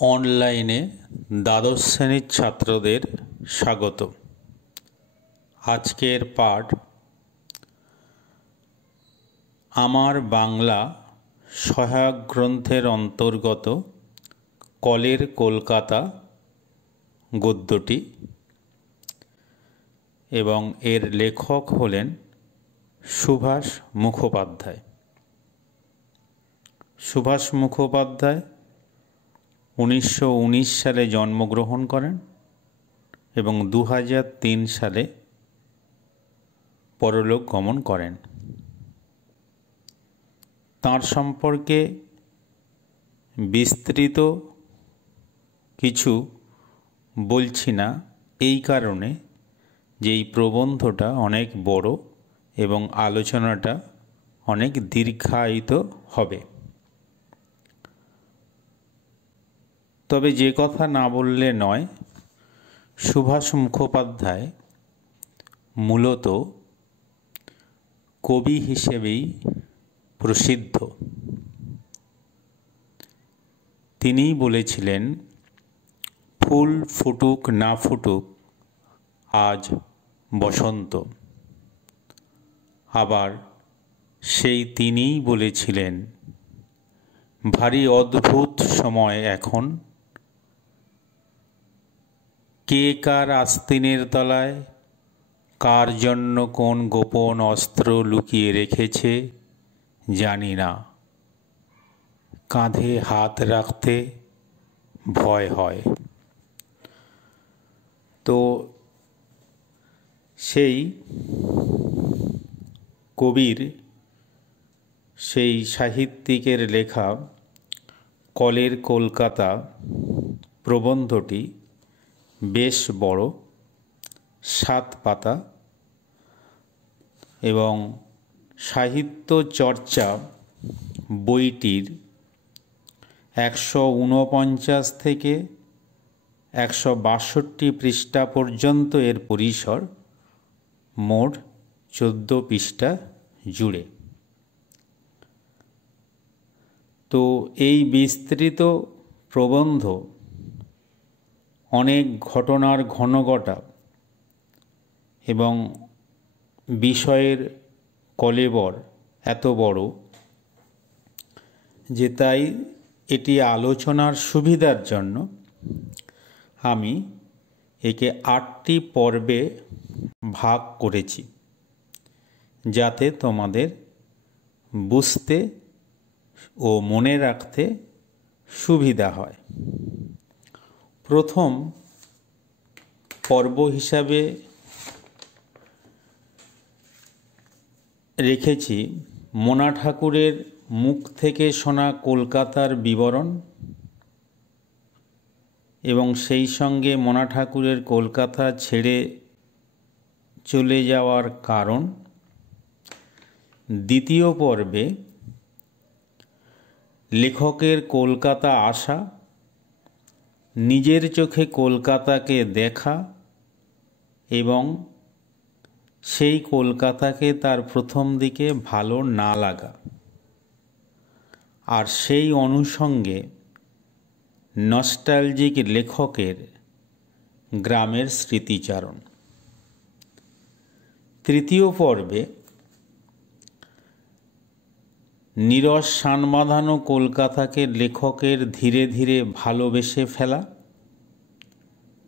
অনলাইনে দ্বাদশ শ্রেণীর ছাত্রদের স্বাগত। আজকের পাঠ আমার বাংলা সহায়ক গ্রন্থের অন্তর্গত কলের কলকাতা গদ্যটি এবং এর লেখক হলেন সুভাষ মুখোপাধ্যায়। সুভাষ মুখোপাধ্যায় 1919 সালে জন্মগ্রহণ করেন এবং 2003 সালে পরলোক গমন করেন। তাঁর সম্পর্কে বিস্তৃত কিছু বলছি না এই কারণে যে এই প্রবন্ধটা অনেক বড় এবং আলোচনাটা অনেক দীর্ঘায়িত হবে। তবে যে কথা না বললে নয়, সুভাষ মুখোপাধ্যায় মূলত কবি হিসেবেই প্রসিদ্ধ। তিনিই বলেছিলেন, ফুল ফুটুক না ফুটুক আজ বসন্ত। আবার সেই তিনিই বলেছিলেন, ভারী অদ্ভুত সময় এখন, কে কার আস্তিনের তলায় কার জন্য কোন গোপন অস্ত্র লুকিয়ে রেখেছে জানি না, কাঁধে হাত রাখতে ভয় হয়। তো সেই কবির, সেই সাহিত্যিকের লেখা কলের কলকাতা প্রবন্ধটি বেশ বড়, 7 পাতা, এবং সাহিত্য চর্চা বইটির 149 থেকে 162 পৃষ্ঠা পর্যন্ত এর পরিসর, মোট 14 পৃষ্ঠা জুড়ে। তো এই বিস্তৃত প্রবন্ধ অনেক ঘটনার ঘনঘটা এবং বিষয়ের কলেবর এত বড় যে তাই এটি আলোচনার সুবিধার জন্য আমি একে 8টি পর্বে ভাগ করেছি, যাতে তোমাদের বুঝতে ও মনে রাখতে সুবিধা হয়। প্রথম পর্ব হিসাবে রেখেছি মোনা ঠাকুরের মুখ থেকে শোনা কলকাতার বিবরণ এবং সেই সঙ্গে মোনা ঠাকুরের কলকাতা ছেড়ে চলে যাওয়ার কারণ। দ্বিতীয় পর্বে লেখকের কলকাতা আসা, নিজের চোখে কলকাতাকে দেখা এবং সেই কলকাতাকে তার প্রথম দিকে ভালো না লাগা, আর সেই অনুষঙ্গে নস্টালজিক লেখকের গ্রামের স্মৃতিচারণ। তৃতীয় পর্বে নীরস শান বাঁধানো কলকাতাকে লেখকের ধীরে ধীরে ভালোবেসে ফেলা।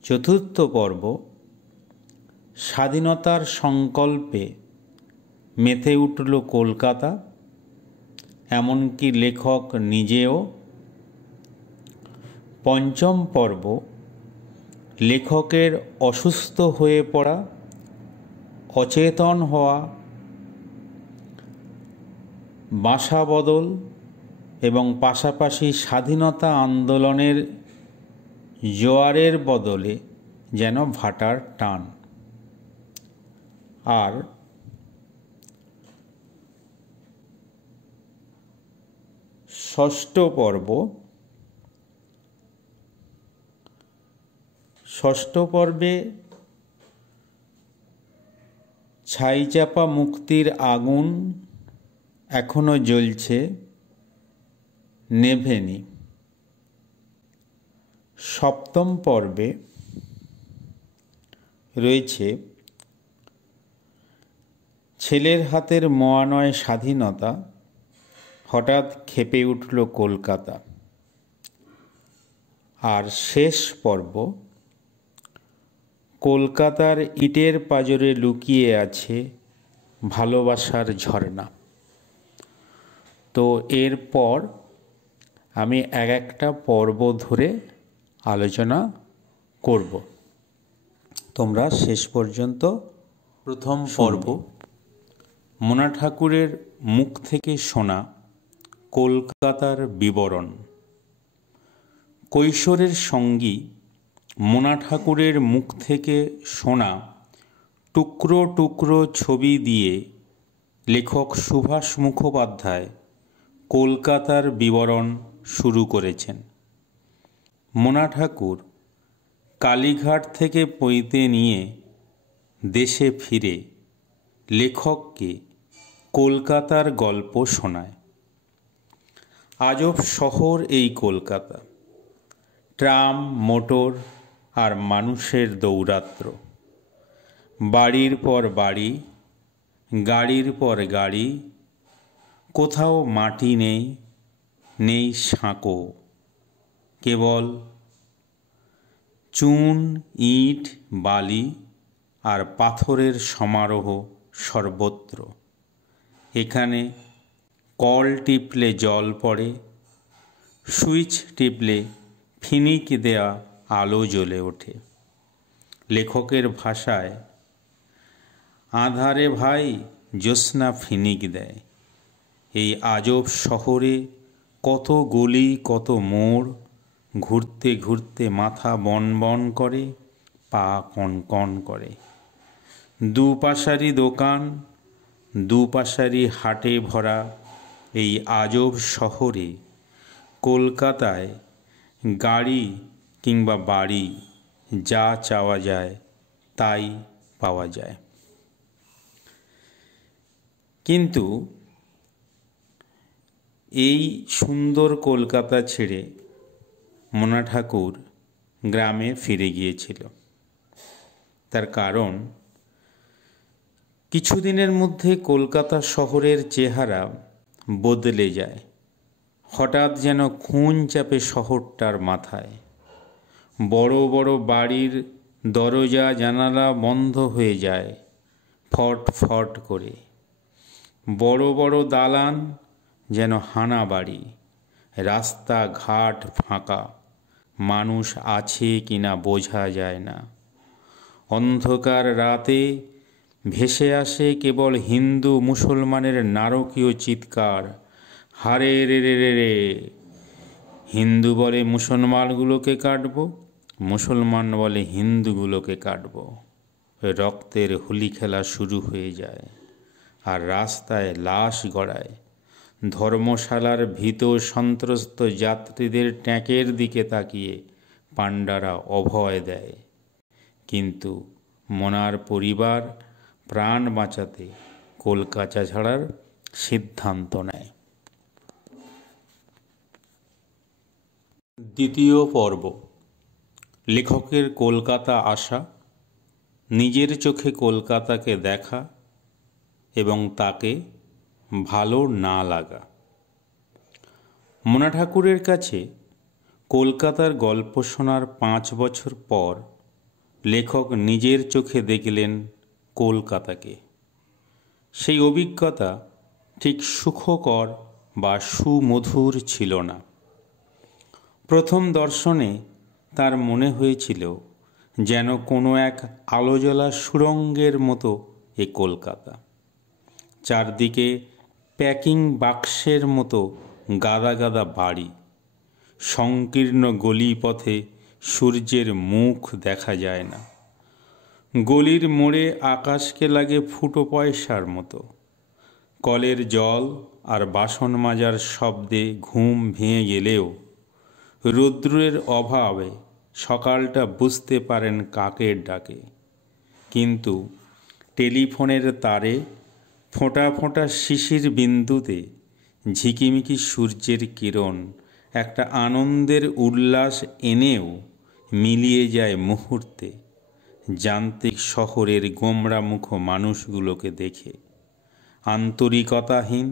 চতুর্থ পর্ব স্বাধীনতার সংকল্পে মেতে উঠল কলকাতা, এমনকি লেখক নিজেও। পঞ্চম পর্ব লেখকের অসুস্থ হয়ে পড়া, অচেতন হওয়া, বাসা বদল এবং পাশাপাশি স্বাধীনতা আন্দোলনের জোয়ারের বদলে যেন ভাটার টান। আর ষষ্ঠ পর্বে ছাইচাপা মুক্তির আগুন এখনো জ্বলছে, নেভেনি। সপ্তম পর্বে রয়েছে ছেলের হাতের মহানয় স্বাধীনতা, হঠাৎ ক্ষেপে উঠল কলকাতা। আর শেষ পর্ব কলকাতার ইটের পাঁজরে লুকিয়ে আছে ভালোবাসার ঝর্ণা। তো এরপর আমি এক একটা পর্ব ধরে আলোচনা করব, তোমরা শেষ পর্যন্ত। প্রথম পর্ব মোনা ঠাকুরের মুখ থেকে শোনা কলকাতার বিবরণ। কৈশোরের সঙ্গী মোনা ঠাকুরের মুখ থেকে শোনা টুকরো টুকরো ছবি দিয়ে লেখক সুভাষ মুখোপাধ্যায় কলকাতার বিবরণ শুরু করেছেন। মোনা ঠাকুর কালীঘাট থেকে পৈতে নিয়ে দেশে ফিরে লেখককে কলকাতার গল্প শোনায়। আজব শহর এই কলকাতা, ট্রাম, মোটর আর মানুষের দৌরাত্ম্য, বাড়ির পর বাড়ি, গাড়ির পর গাড়ি, কোথাও মাটি নেই, নেই সাঁকো, কেবল চুন, ইট, বালি আর পাথরের সমারোহ সর্বত্র। এখানে কল টিপলে জল পড়ে, সুইচ টিপলে ফিনিক দেয়া আলো জ্বলে ওঠে। লেখকের ভাষায়, আঁধারে ভাই জ্যোৎস্না ফিনিক দেয়। এই আজব শহরে কত গলি, কত মোড়, ঘুরতে ঘুরতে মাথা বন বন করে, পা কন কন করে। দুপাশারি দোকান, দুপাশারি হাটে ভরা এই আজব শহরে, কলকাতায় গাড়ি কিংবা বাড়ি যা চাওয়া যায় তাই পাওয়া যায়। কিন্তু এই সুন্দর কলকাতা ছেড়ে মোনা ঠাকুর গ্রামে ফিরে গিয়েছিল। তার কারণ, কিছুদিনের মধ্যে কলকাতা শহরের চেহারা বদলে যায়। হঠাৎ যেন খুন চাপে শহরটার মাথায়। বড় বড় বাড়ির দরজা জানালা বন্ধ হয়ে যায় ফট ফট করে। বড় বড় দালান যেন হানা বাড়ি, রাস্তা ঘাট ফাঁকা, মানুষ আছে কিনা বোঝা যায় না। অন্ধকার রাতে ভেসে আসে কেবল হিন্দু মুসলমানের নারকীয় চিৎকার, হারে রে রে রে রে। হিন্দু বলে মুসলমানগুলোকে কাটব, মুসলমান বলে হিন্দুগুলোকে কাটব। রক্তের হোলি খেলা শুরু হয়ে যায়। আর রাস্তায় লাশ গড়ায়। ধর্মশালার ভীত সন্ত্রস্ত যাত্রীদের ট্যাঁকের দিকে তাকিয়ে পাণ্ডারা অভয় দেয়। কিন্তু মোনার পরিবার প্রাণ বাঁচাতে কলকাতা ছাড়ার সিদ্ধান্ত নেয়। দ্বিতীয় পর্ব লেখকের কলকাতা আসা, নিজের চোখে কলকাতাকে দেখা এবং তাকে ভালো না লাগা। মোনা ঠাকুরের কাছে কলকাতার গল্প শোনার 5 বছর পর লেখক নিজের চোখে দেখলেন কলকাতাকে। সেই অভিজ্ঞতা ঠিক সুখকর বা সুমধুর ছিল না। প্রথম দর্শনে তার মনে হয়েছিল যেন কোনো এক আলোজ্বলা সুড়ঙ্গের মতো এ কলকাতা। চারদিকে প্যাকিং বাক্সের মতো গাদা গাদা বাড়ি, সংকীর্ণ গলিপথে সূর্যের মুখ দেখা যায় না। গলির মোড়ে আকাশকে লাগে ফুটো পয়সার মতো। কলের জল আর বাসন মাজার শব্দে ঘুম ভেঙে গেলেও রৌদ্রের অভাবে সকালটা বুঝতে পারেন কাকের ডাকে। কিন্তু টেলিফোনের তারে ফোঁটা ফোঁটা শিশির বিন্দুতে ঝিকিমিকি সূর্যের কিরণ একটা আনন্দের উল্লাস এনেও মিলিয়ে যায় মুহূর্তে যান্ত্রিক শহরের গোমড়ামুখ মানুষগুলোকে দেখে। আন্তরিকতাহীন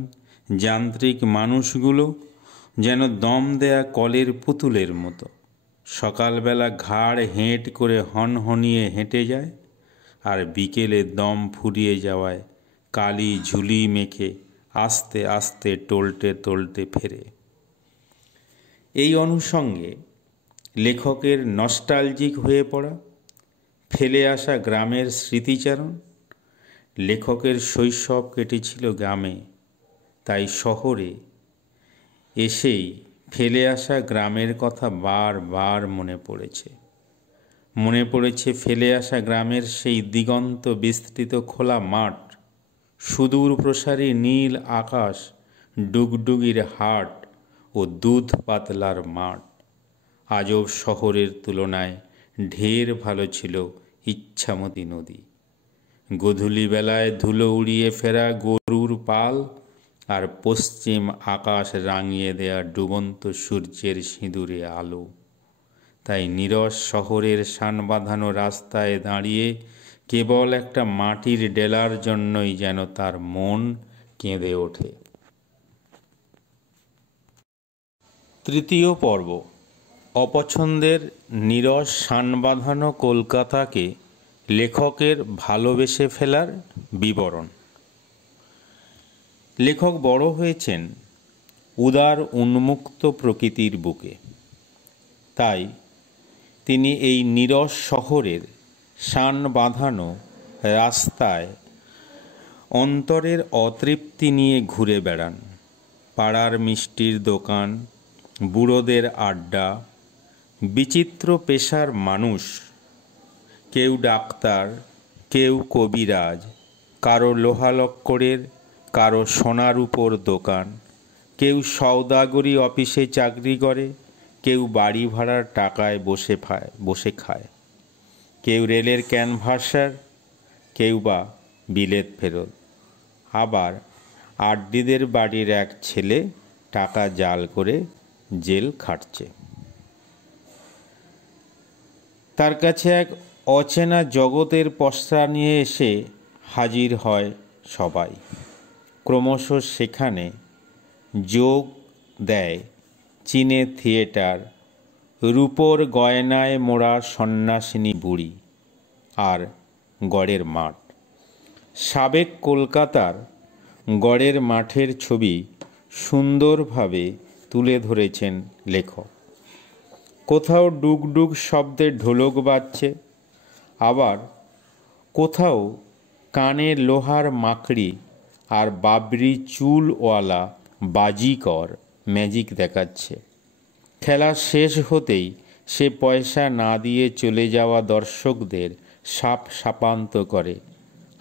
যান্ত্রিক মানুষগুলো যেন দম দেয়া কলের পুতুলের মতো। সকালবেলা ঘাড় হেঁট করে হনহনিয়ে হেঁটে যায়, আর বিকেলে দম ফুরিয়ে যাওয়ায় কালি ঝুলি মেখে আস্তে আস্তে টলটে টলটে ফেরে। এই অনুষঙ্গে লেখকের নস্টালজিক হয়ে পড়া, ফেলে আসা গ্রামের স্মৃতিচারণ। লেখকের শৈশব কেটেছিল গ্রামে, তাই শহরে এসেই ফেলে আসা গ্রামের কথা বারবার মনে পড়েছে ফেলে আসা গ্রামের সেই দিগন্ত বিস্তৃত খোলা মাঠ, সুদূর প্রসারী নীল আকাশ, ডুগডুগির হাট ও দুধ পাতলার মাঠ। আজব শহরের তুলনায় ঢের ভালো ছিল ইচ্ছামতি নদী। গোধূলি বেলায় ধুলো উড়িয়ে ফেরা গরুর পাল, আর পশ্চিম আকাশ রাঙিয়ে দেয়া ডুবন্ত সূর্যের সিঁদুরে আলো। তাই নীরস শহরের শান বাঁধানো রাস্তায় দাঁড়িয়ে কেবল একটা মাটির ডেলার জন্যই যেন তার মন কেঁদে ওঠে। তৃতীয় পর্ব, অপছন্দের নীরস শান বাঁধানো কলকাতাকে লেখকের ভালোবেসে ফেলার বিবরণ। লেখক বড় হয়েছেন উদার উন্মুক্ত প্রকৃতির বুকে। তাই তিনি এই নীরস শহরের শান বাঁধানো রাস্তায় অন্তরের অতৃপ্তি নিয়ে ঘুরে বেড়ান। পাড়ার মিষ্টির দোকান, বুড়োদের আড্ডা, বিচিত্র পেশার মানুষ, কেউ ডাক্তার, কেউ কবিরাজ, কারো লোহালক্করের, কারো সোনার উপর দোকান, কেউ সওদাগরি অফিসে চাকরি করে, কেউ বাড়ি ভাড়ার টাকায় বসে খায়, কেউ রেলের ক্যানভাসার, কেউ বা বিলেত ফেরত। আবার আড্ডিদের বাড়ির এক ছেলে টাকা জাল করে জেল খাটছে। তার কাছে এক অচেনা জগতের পসরা নিয়ে এসে হাজির হয় সবাই। ক্রমশ সেখানে যোগ দেয় চীনে থিয়েটার, রূপোর গয়নায় মোড়া সন্ন্যাসিনী বুড়ি, আর গড়ের মাঠ। সাবেক কলকাতার গড়ের মাঠের ছবি সুন্দরভাবে তুলে ধরেছেন লেখক। কোথাও ডুগডুগ শব্দে ঢোলক বাজছে, আবার কোথাও কানে লোহার মাকড়ি আর বাবরি চুলওয়ালা বাজিকর ম্যাজিক দেখাচ্ছে। খেলা শেষ হতেই সে পয়সা না দিয়ে চলে যাওয়া দর্শকদের সাপান্ত করে,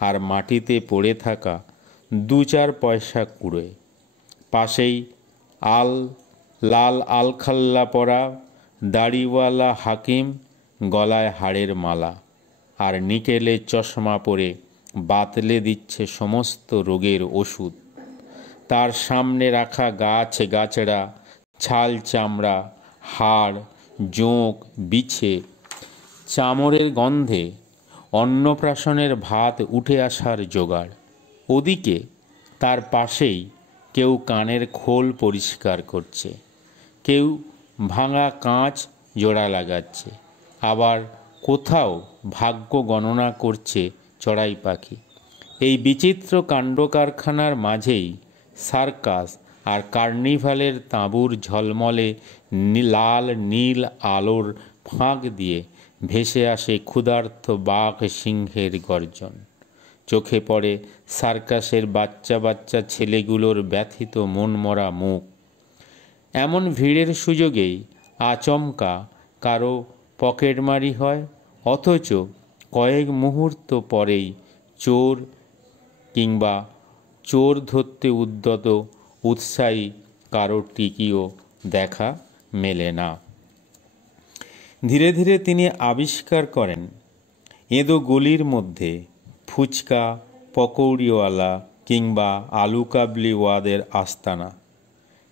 আর মাটিতে পড়ে থাকা 2-4 পয়সা কুড়োয়। পাশেই লাল আলখাল্লা পরা দাড়িওয়ালা হাকিম, গলায় হাড়ের মালা আর নিকেলের চশমা পরে বাতলে দিচ্ছে সমস্ত রোগের ওষুধ। তার সামনে রাখা গাছড়া, ছাল চামড়া, হাড়, জোঁক, বিছে, চামড়ের গন্ধে অন্নপ্রাশনের ভাত উঠে আসার জোগাড়। ওদিকে তার পাশেই কেউ কানের খোল পরিষ্কার করছে, কেউ ভাঙা কাঁচ জোড়া লাগাচ্ছে, আবার কোথাও ভাগ্য গণনা করছে চড়াই পাখি। এই বিচিত্র কাণ্ডকারখানার মাঝেই সার্কাস আর কার্নিভালের তাঁবুর ঝলমলে লাল নীল আলোর ফাঁক দিয়ে ভেসে আসে ক্ষুধার্ত বাঘ সিংহের গর্জন। চোখে পড়ে সার্কাসের বাচ্চা বাচ্চা ছেলেগুলোর ব্যথিত মনমরা মুখ। এমন ভিড়ের সুযোগেই আচমকা কারো পকেটমারি হয়, অথচ কয়েক মুহূর্ত পরেই চোর কিংবা চোর ধরতে উদ্যত উৎসাহী কারো টিকিও দেখা মেলে না। ধীরে ধীরে তিনি আবিষ্কার করেন এঁদো গলির মধ্যে ফুচকা পকৌড়িওয়ালা কিংবা আলু কাবলিওয়াদের আস্তানা,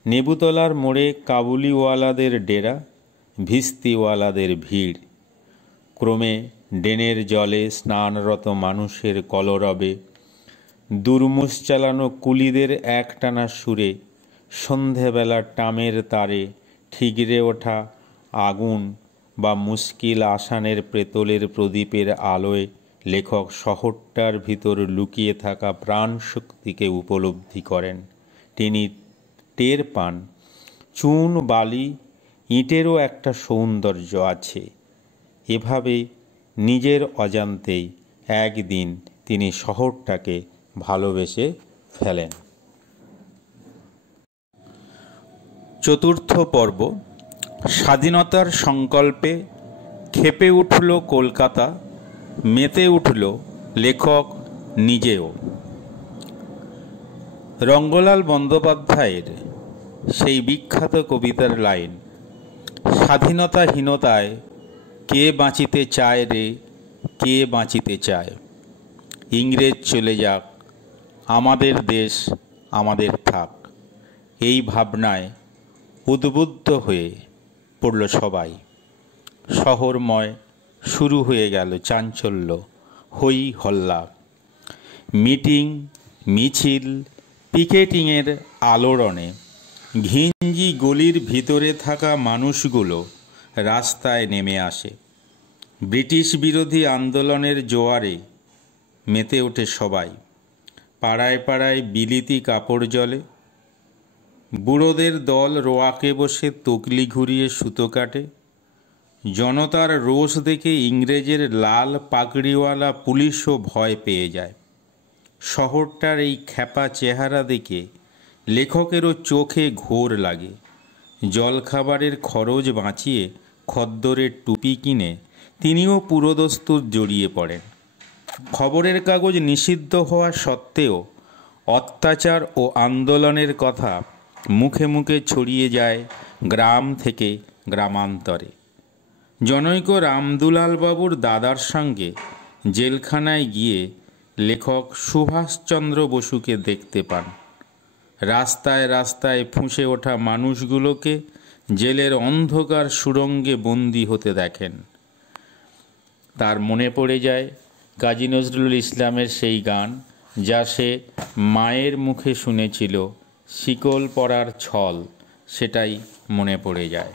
নেবুতলার মোড়ে কাবুলিওয়ালাদের ডেরা, ভিস্তিওয়ালাদের ভিড়, ক্রমে ড্রেনের জলে স্নানরত মানুষের কলরবে, দুর্মুষ চালানো কুলিদের একটানা সুরে, সন্ধেবেলা টামের তারে ঠিকরে ওঠা আগুন বা মুশকিল আসানের প্রেতলের প্রদীপের আলোয় লেখক শহরটার ভিতর লুকিয়ে থাকা প্রাণশক্তিকে উপলব্ধি করেন। তিনি টের পান চুন বালি ইটেরও একটা সৌন্দর্য আছে। এভাবে নিজের অজান্তেই একদিন তিনি শহরটাকে ভালোবেসে ফেলেন। চতুর্থ পর্ব। স্বাধীনতার সংকল্পে ক্ষেপে উঠল কলকাতা, মেতে উঠল লেখক নিজেও। রঙ্গলাল বন্দ্যোপাধ্যায়ের সেই বিখ্যাত কবিতার লাইন, স্বাধীনতাহীনতায় কে বাঁচিতে চায় রে, কে বাঁচিতে চায়, ইংরেজ চলে যাক, আমাদের দেশ আমাদের থাক, এই ভাবনায় উদ্বুদ্ধ হয়ে পড়ল সবাই। শহরময় শুরু হয়ে গেল চাঞ্চল্য, হই হল্লা, মিটিং মিছিল পিকেটিংয়ের আলোড়নে ঘিঞ্জি গলির ভিতরে থাকা মানুষগুলো রাস্তায় নেমে আসে। ব্রিটিশ বিরোধী আন্দোলনের জোয়ারে মেতে ওঠে সবাই। পাড়ায় পাড়ায় বিলিতি কাপড় জলে, বুড়োদের দল রোয়াকে বসে তকলি ঘুরিয়ে সুতো কাটে। জনতার রোষ দেখে ইংরেজের লাল পাগড়িওয়ালা পুলিশও ভয় পেয়ে যায়। শহরটার এই খ্যাপা চেহারা দেখে লেখকেরও চোখে ঘোর লাগে। জলখাবারের খরচ বাঁচিয়ে খদ্দরের টুপি কিনে তিনিও পুরোদস্তুর জড়িয়ে পড়েন। খবরের কাগজ নিষিদ্ধ হওয়া সত্ত্বেও অত্যাচার ও আন্দোলনের কথা মুখে মুখে ছড়িয়ে যায় গ্রাম থেকে গ্রামান্তরে। জনৈক রামদুলাল বাবুর দাদার সঙ্গে জেলখানায় গিয়ে লেখক সুভাষচন্দ্র বসুকে দেখতে পান। রাস্তায় রাস্তায় ফুঁসে ওঠা মানুষগুলোকে জেলের অন্ধকার সুড়ঙ্গে বন্দি হতে দেখেন। তার মনে পড়ে যায় কাজী নজরুল ইসলামের সেই গান, যা সে মায়ের মুখে শুনেছিল, শিকল পরার ছল, সেটাই মনে পড়ে যায়।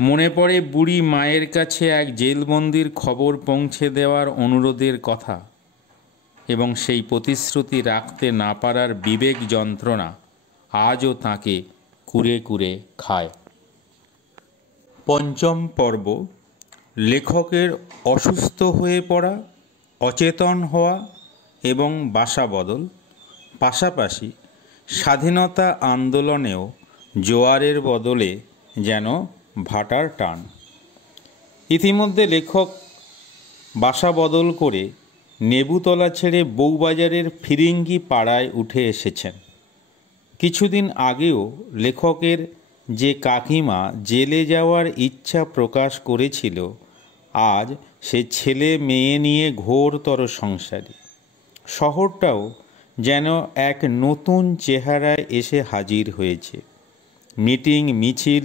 মনে পড়ে বুড়ি মায়ের কাছে এক জেলবন্দির খবর পৌঁছে দেওয়ার অনুরোধের কথা এবং সেই প্রতিশ্রুতি রাখতে না পারার বিবেক যন্ত্রণা আজও তাকে কুরে কুরে খায়। পঞ্চম পর্ব। লেখকের অসুস্থ হয়ে পড়া, অচেতন হওয়া এবং বাসা বদল, পাশাপাশি স্বাধীনতা আন্দোলনেও জোয়ারের বদলে যেন ভাটার টান। ইতিমধ্যে লেখক বাসা বদল করে নেবুতলা ছেড়ে বউবাজারের ফিরিঙ্গি পাড়ায় উঠে এসেছেন। কিছুদিন আগেও লেখকের যে কাকিমা জেলে যাওয়ার ইচ্ছা প্রকাশ করেছিল, আজ সে ছেলে মেয়ে নিয়ে ঘোরতর সংসারী। শহরটাও যেন এক নতুন চেহারায় এসে হাজির হয়েছে। মিটিং মিছিল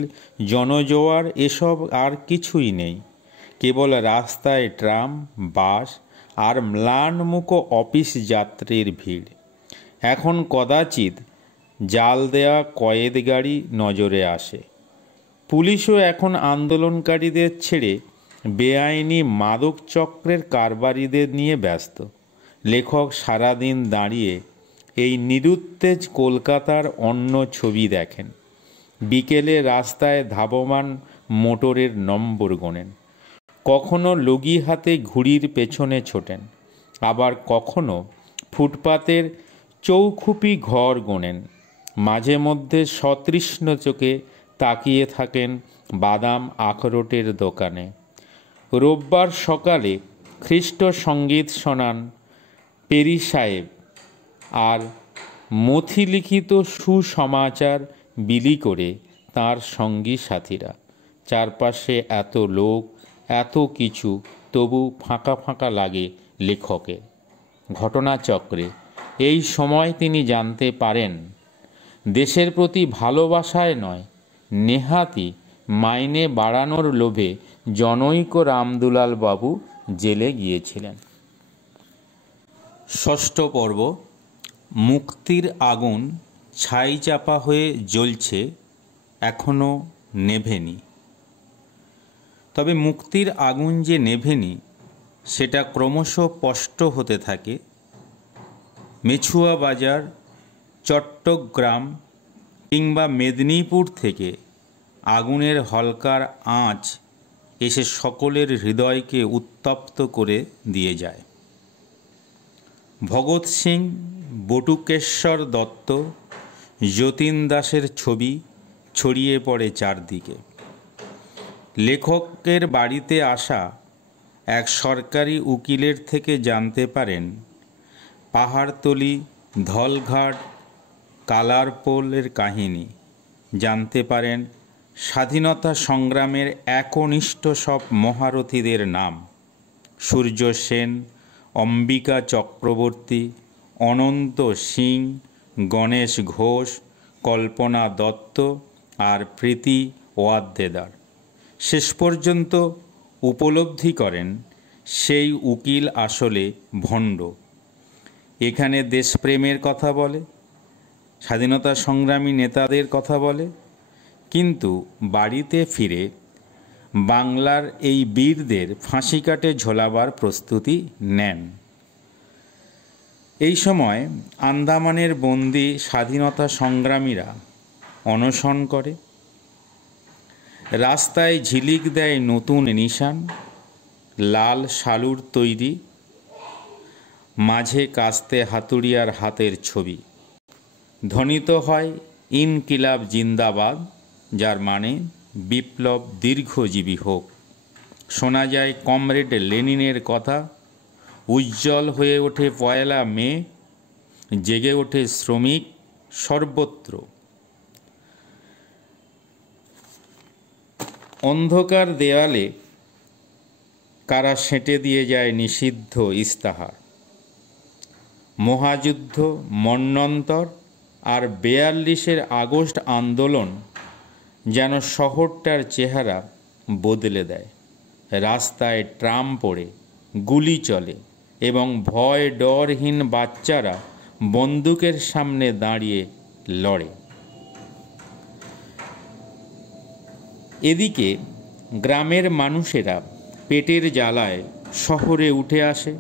জনজোয়ার এসব আর কিছুই নেই। কেবল রাস্তায় ট্রাম, বাস আর ম্লানমুখ অফিস যাত্রীর ভিড়। এখন কদাচিৎ জাল দেয়া কয়েদ গাড়ি নজরে আসে। পুলিশও এখন আন্দোলনকারীদের ছেড়ে বেআইনি মাদক চক্রের কারবারিদের নিয়ে ব্যস্ত। লেখক সারাদিন দাঁড়িয়ে এই নিরুত্তেজ কলকাতার অন্য ছবি দেখেন। বিকেলে রাস্তায় ধাবমান মোটরের নম্বর গোনেন। কখনো লগি হাতে ঘুড়ির পেছনে ছোটেন, আবার কখনো ফুটপাতের চৌখুপি ঘর গোনেন। মাঝে মধ্যে সতৃষ্ণ চোখে তাকিয়ে থাকেন বাদাম আখরোটের দোকানে। রোববার সকালে খ্রিস্ট সঙ্গীত শোনান পেরি সাহেব, আর মথিলিখিত সুসমাচার বিলি করে তাঁর সঙ্গী সাথীরা। চারপাশে এত লোক, এত কিছু, তবু ফাঁকা ফাঁকা লাগে লেখকের। ঘটনাচক্রে এই সময় তিনি জানতে পারেন, দেশের প্রতি ভালোবাসায় নয়, নেহাতি মাইনে বাড়ানোর লোভে জনৈক রামদুলাল বাবু জেলে গিয়েছিলেন। ষষ্ঠ পর্ব। মুক্তির আগুন ছাই চাপা হয়ে জ্বলছে, এখনো নেভেনি। তবে মুক্তির আগুন যে নেভেনি সেটা ক্রমশ স্পষ্ট হতে থাকে। মেছুয়া বাজার, চট্টগ্রাম কিংবা মেদিনীপুর থেকে আগুনের হলকার আঁচ এসে সকলের হৃদয়কে উত্তপ্ত করে দিয়ে যায়। ভগৎ সিং, বটুকেশ্বর দত্ত, যতীন দাসের ছবি ছড়িয়ে পড়ে চারদিকে। লেখকের বাড়িতে আসা এক সরকারি উকিলের থেকে জানতে পারেন পাহাড়তলি, ধলঘাট, কালারপোলের কাহিনী। জানতে পারেন স্বাধীনতা সংগ্রামের একনিষ্ঠ সব মহারথীদের নাম: সূর্য সেন, অম্বিকা চক্রবর্তী, অনন্ত সিং, গণেশ ঘোষ, কল্পনা দত্ত আর প্রীতি ওয়াদ্দেদার। শেষ পর্যন্ত উপলব্ধি করেন সেই উকিল আসলে ভণ্ড। এখানে দেশপ্রেমের কথা বলে, স্বাধীনতা সংগ্রামী নেতাদের কথা বলে, কিন্তু বাড়িতে ফিরে বাংলার এই বীরদের ফাঁসি কাটে ঝোলাবার প্রস্তুতি নেন। এই সময় আন্দামানের বন্দি স্বাধীনতা সংগ্রামীরা অনশন করে। রাস্তায় ঝিলিক দেয় নতুন নিশান, লাল শালুর তৈরি, মাঝে কাস্তে হাতুড়িয়ার হাতের ছবি। ধ্বনিত হয় ইনকিলাব জিন্দাবাদ, যার মানে বিপ্লব দীর্ঘজীবী হোক। শোনা যায় কমরেড লেনিনের কথা। উজ্জ্বল হয়ে ওঠে ১ মে, জেগে ওঠে শ্রমিক সর্বত্র। অন্ধকার দেয়ালে কারা সেঁটে দিয়ে যায় নিষিদ্ধ ইস্তাহার। মহাযুদ্ধ, মন্বন্তর আর ৪২-এর আগস্ট আন্দোলন যেন শহরটার চেহারা বদলে দেয়। রাস্তায় ট্রাম পড়ে, গুলি চলে এবং ভয় ডরহীন বাচ্চারা বন্দুকের সামনে দাঁড়িয়ে লড়ে। এদিকে গ্রামের মানুষেরা পেটের জ্বালায় শহরে উঠে আসে।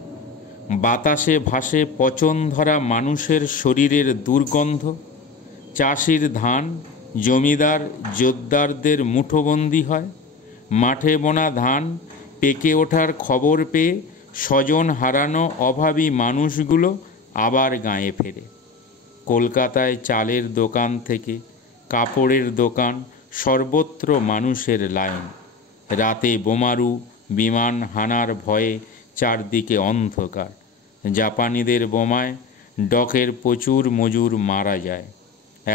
বাতাসে ভাসে পচন ধরা মানুষের শরীরের দুর্গন্ধ। চাষির ধান জমিদার জোদ্দারদের মুঠোবন্দি হয়। মাঠে বোনা ধান পেকে ওঠার খবর পেয়ে স্বজন হারানো অভাবী মানুষগুলো আবার গাঁয়ে ফেরে। কলকাতায় চালের দোকান থেকে কাপড়ের দোকান, সর্বত্র মানুষের লাইন। রাতে বোমারু বিমান হানার ভয়ে চারদিকে অন্ধকার। জাপানিদের বোমায় ডকের প্রচুর মজুর মারা যায়।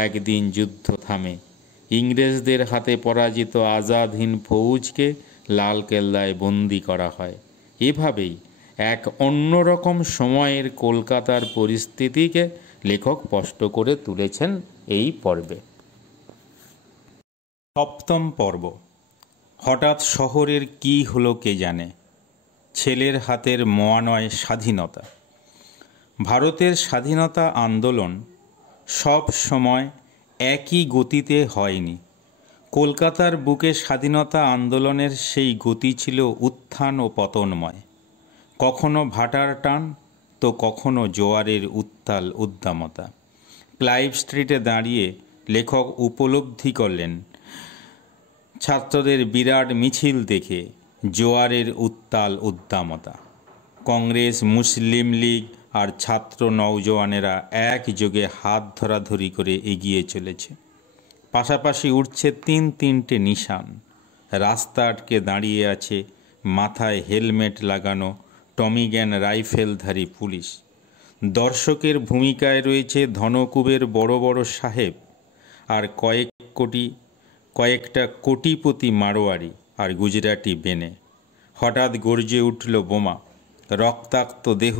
একদিন যুদ্ধ থামে। ইংরেজদের হাতে পরাজিত আজাদ হিন্দ ফৌজকে লালকেল্লায় বন্দি করা হয়। এভাবেই এক অন্যরকম সময়ের কলকাতার পরিস্থিতিকে লেখক স্পষ্ট করে তুলেছেন এই পর্বে। সপ্তম পর্ব। হঠাৎ শহরের কি হলো কে জানে। ছেলের হাতের মোয়া নয় স্বাধীনতা। ভারতের স্বাধীনতা আন্দোলন সব সময় একই গতিতে হয়নি। কলকাতার বুকে স্বাধীনতা আন্দোলনের সেই গতি ছিল উত্থান ও পতনময়। কখনো ভাটার টান, তো কখনো জোয়ারের উত্তাল উদ্দামতা। ক্লাইভ স্ট্রিটে দাঁড়িয়ে লেখক উপলব্ধি করলেন ছাত্রদের বিরাট মিছিল দেখে জোয়ারের উত্তাল উদ্দামতা। কংগ্রেস, মুসলিম লীগ আর ছাত্র নওজওয়ানেরা একযোগে হাত ধরাধরি করে এগিয়ে চলেছে। পাশাপাশি উঠছে তিনটে নিশান। রাস্তা আটকে দাঁড়িয়ে আছে মাথায় হেলমেট লাগানো টমিগ্যান রাইফেলধারী পুলিশ। দর্শকের ভূমিকায় রয়েছে ধনকুবের বড় বড় সাহেব আর কয়েকটা কোটিপতি মারোয়ারি আর গুজরাটি বেনে। হঠাৎ গর্জে উঠল বোমা। রক্তাক্ত দেহ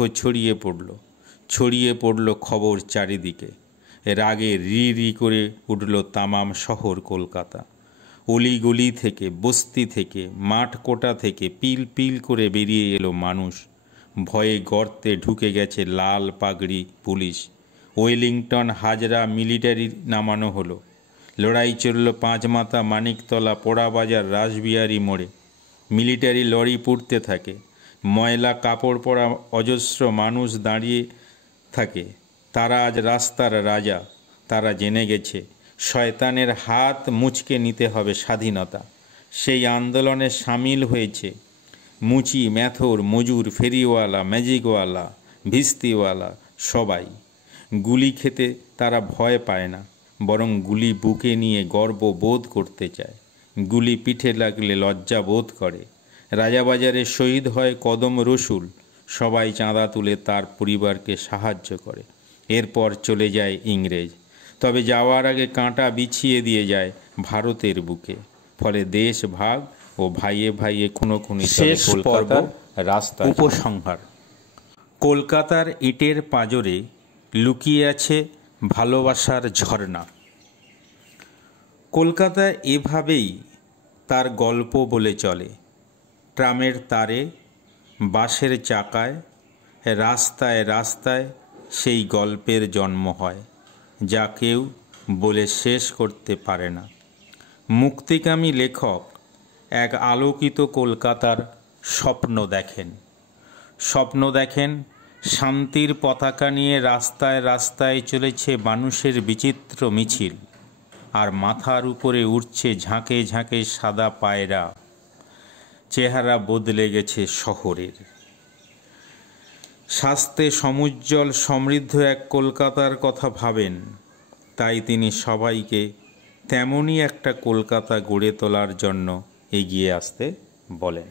ছড়িয়ে পড়ল খবর চারিদিকে। রাগে রি রি করে উঠল তামাম শহর কলকাতা। অলিগলি থেকে, বস্তি থেকে, মাঠ কোটা থেকে পিল পিল করে বেরিয়ে এলো মানুষ। ভয়ে গর্তে ঢুকে গেছে লাল পাগড়ি পুলিশ। ওয়েলিংটন, হাজরা মিলিটারি নামানো হলো। লড়াই চলল পাঁচমাথা, মানিকতলা, পোড়াবাজার, রাসবিহারী মোড়ে। মিলিটারি লরি পুড়তে থাকে। ময়লা কাপড় পরা অজস্র মানুষ দাঁড়িয়ে থাকে। তারা আজ রাস্তার রাজা। তারা জেনে গেছে শয়তানের হাত মুচকে নিতে হবে স্বাধীনতা। সেই আন্দোলনে সামিল হয়েছে মুচি, ম্যাথর, মজুর, ফেরিওয়ালা, ম্যাজিকওয়ালা, ভিস্তিওয়ালা, সবাই। গুলি খেতে তারা ভয় পায় না, বরং গুলি বুকে নিয়ে গর্ব বোধ করতে চায়। গুলি পিঠে লাগলে লজ্জা বোধ করে। রাজাবাজারে শহীদ হয় কদম রসুল। সবাই চাঁদা তুলে তার পরিবারকে সাহায্য করে। এরপর চলে যায় ইংরেজ, তবে যাওয়ার আগে কাঁটা বিছিয়ে দিয়ে যায় ভারতের বুকে। ফলে দেশ ভাগ ও ভাইয়ে ভাইয়ে খুনোখুনি। শেষ পর্ব, রাস্তা উপসংহার। কলকাতার ইটের পাঁজরে লুকিয়ে আছে ভালোবাসার ঝর্ণা। কলকাতা এভাবেই তার গল্প বলে চলে। ট্রামের তারে, বাসের চাকায়, রাস্তায় রাস্তায় সেই গল্পের জন্ম হয়, যা কেউ বলে শেষ করতে পারে না। মুক্তিকামী লেখক এক আলোকিত কলকাতার স্বপ্ন দেখেন। স্বপ্ন দেখেন শান্তির পতাকা নিয়ে রাস্তায় রাস্তায় চলেছে মানুষের বিচিত্র মিছিল, আর মাথার উপরে উঠছে ঝাঁকে ঝাঁকে সাদা পায়রা। চেহারা বদলে গেছে শহরের। স্বাস্থ্যে সমুজ্জ্বল সমৃদ্ধ এক কলকাতার কথা ভাবেন, তাই তিনি সবাইকে তেমনই একটা কলকাতা গড়ে তোলার জন্য এগিয়ে আসতে বলেন।